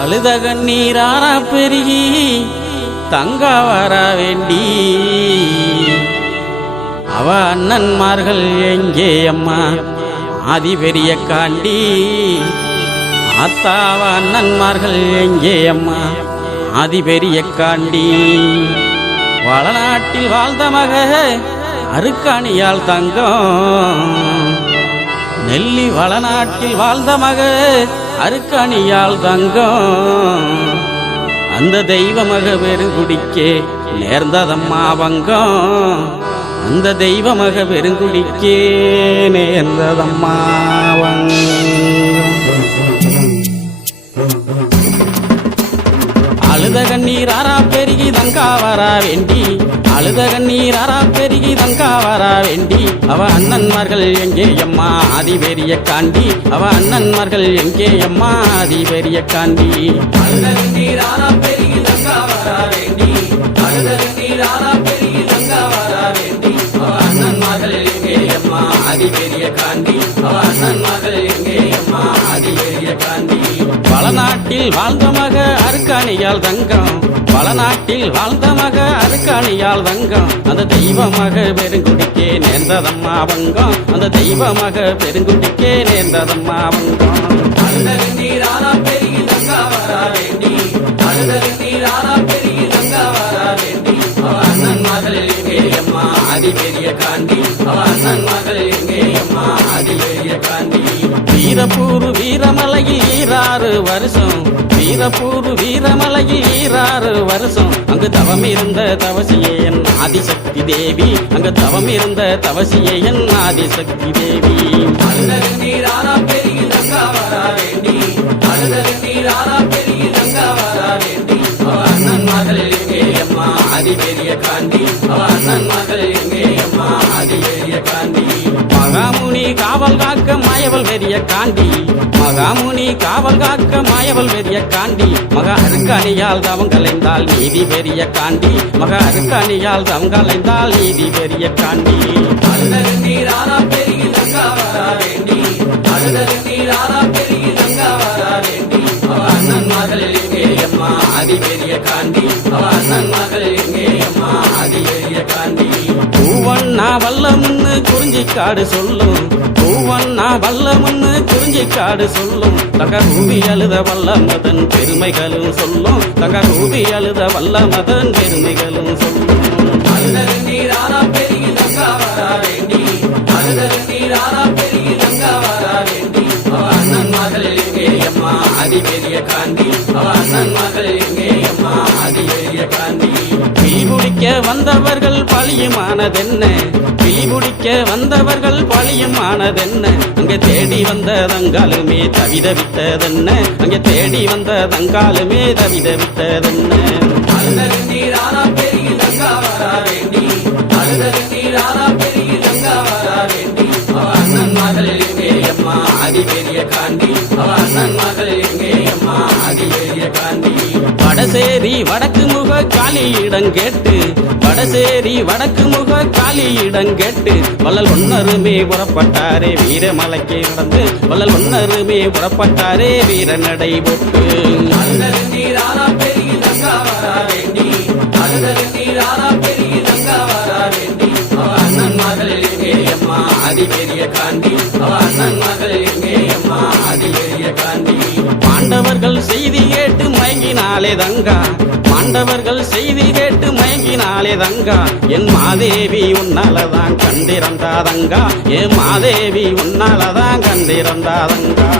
அழுத கண்ணீரான பெருகி தங்க வர வேண்டி அவ அண்ணன்மார்கள் எங்கே அம்மா ஆதி பெரிய காண்டி ஆத்தாவ அண்ணன்மார்கள் எங்கே அம்மா ஆதி பெரிய காண்டி வளநாட்டில் வாழ்ந்த மக அருக்காணியால் தங்கம் நெல்லி வளநாட்டில் வாழ்ந்த மக அருக்காணியால் தங்கம் அந்த தெய்வ மக பெருங்குடிக்கே நேர்ந்ததம்மா வங்கம் அந்த தெய்வ மக பெருங்குடிக்கே நேர்ந்ததம்மா வங்கம் அழுத கண்ணீராரா பெருகி தங்கா வரா வேண்டி அழுத கண்ணீராரா பெருகி தங்கா வரா வேண்டி அவ அண்ணன்மார்கள் எங்கே அம்மா ஆதி பெரிய காண்டி அவ அண்ணன்மார்கள் எங்கே அம்மா ஆதி பெரிய காண்டி அழுத கண்ணீராரா பெருகி தங்கா வரா வேண்டி அழுத கண்ணீராரா பெருகி தங்கா வரா வேண்டி அவ அண்ணன்மார்கள் எங்கே அம்மா ஆதி பெரிய காண்டி அவ அண்ணன்மார்கள் எங்கே அம்மா ஆதி பெரிய காண்டி வளநாட்டில் வாழ்ந்த மக அருக்காணியால் தங்கம் வளநாட்டில் வாழ்ந்த மக அருக்காணியால் தங்கம் அந்த தெய்வ மக பெருங்குடிக்கே நேர்ந்ததம்மா வங்கம் அந்த தெய்வ மக பெருங்குடிக்கே நேர்ந்ததம்மா வங்கம் அழுத கண்ணீராரா பெருகி தங்கா வரா வேண்டி அழுத கண்ணீராரா பெருகி தங்கா வரா வேண்டி அவ அண்ணன்மார்கள் எங்கே அம்மா ஆதி பெரிய காண்டி அவ அண்ணன்மார்கள் எங்கே அம்மா ஆதி பெரிய காண்டி வீரப்பூர் வீரமலையில் 6 வருஷம் வீரப்பூர் வீரமலையில் 6 வருஷம் அங்கு தவம் இருந்த தவசியே என் ஆதிசக்தி தேவி அங்கு தவம் இருந்த தவசியே என் ஆதிசக்தி தேவி அழுத கண்ணீராரா பெருகி தங்கா வரா வேண்டி அழுத கண்ணீராரா பெருகி தங்கா வரா வேண்டி அவ அண்ணன்மார்கள் எங்கே அம்மா ஆதி பெரிய காண்டி அவ அண்ணன்மார்கள் எங்கே அம்மா ஆதி பெரிய காண்டி மகாமுனி காவல் காக்க மாயவள் பெரிய காண்டி மகாமுனி காவல் காக்க மாயவள் பெரிய காண்டி மக அருக்காணியால் தவம் கலைந்தால் நீதி பெரிய காண்டி மக அருக்காணியால் தவம் கலைந்தால் நீதி பெரிய காண்டி அழுத கண்ணீராரா பெருகி தங்கா வரா வேண்டி அழுத கண்ணீராரா பெருகி தங்கா வரா வேண்டி அவ அண்ணன்மார்கள் எங்கே அம்மா ஆதி பெரிய காண்டி அவ அண்ணன்மார்கள் எங்கே அம்மா ஆதி பெரிய காண்டி பூவண்ணா வல்லமுன்னு குறிஞ்சிக்காடு சொல்லும் பூவண்ணா வல்லமுன்னு குறிஞ்சிக்காடு சொல்லும் தங்க ரூபி அழுத வல்லமதன் பெருமைகளும் சொல்லும் தங்க ரூபி அழுத வல்லமதன் பெருமைகளும் சொல்லும் அழுத கண்ணீராரா பெருகி தங்கா வரா வேண்டி அழுத கண்ணீராரா பெருகி தங்கா வரா வேண்டி அவ அண்ணன்மார்கள் எங்கே அம்மா ஆதி பெரிய காண்டி அவ அண்ணன்மார்கள் எங்கே அம்மா ஆதி பெரிய காண்டி பிடிக்க வந்தவர்கள் பழியுமானதென்ன பிடிக்க வந்தவர்கள் பழியுமானதென்ன அங்கே தேடி வந்த தங்காலுமே தவிதவித்ததென்ன அங்கே தேடி வந்த தங்காலுமே தவிதவித்ததென்ன அழுத கண்ணீராரா பெருகி தங்கா வரா வேண்டி அழுத கண்ணீராரா பெருகி தங்கா வரா வேண்டி அவ அண்ணன்மார்கள் எங்கே அம்மா ஆதி பெரிய காண்டி அவ அண்ணன்மார்கள் எங்கே அம்மா ஆதி பெரிய காண்டி வடசேரி வடக்கு முக காளியிடம் கேட்டு வடசேரி வடக்கு முக காளியிடம் கேட்டு வள்ளல் ஒன்னருமே புறப்பட்டாரே வீரமலைக்கு நடந்து வள்ளல் ஒன்னருமே புறப்பட்டாரே வீர நடை போட்டு அழுத கண்ணீராரா பெருகி தங்கா வரா வேண்டி அழுத கண்ணீராரா பெருகி தங்கா வரா வேண்டி அவ அண்ணன்மார்கள் எங்கே அம்மா ஆதி பெரிய காண்டி அவ அண்ணன்மார்கள் எங்கே அம்மா ஆதி பெரிய காண்டி பாண்டவர்கள் செய்தி கேட்டு மயங்கினாலே தங்கா பாண்டவர்கள் செய்தி கேட்டு மயங்கினாலே தங்கா என் மாதேவி உன்னாலதான் கண்டிருந்தாதங்கா என் மாதேவி உன்னாலதான் கண்டிருந்தாதங்கா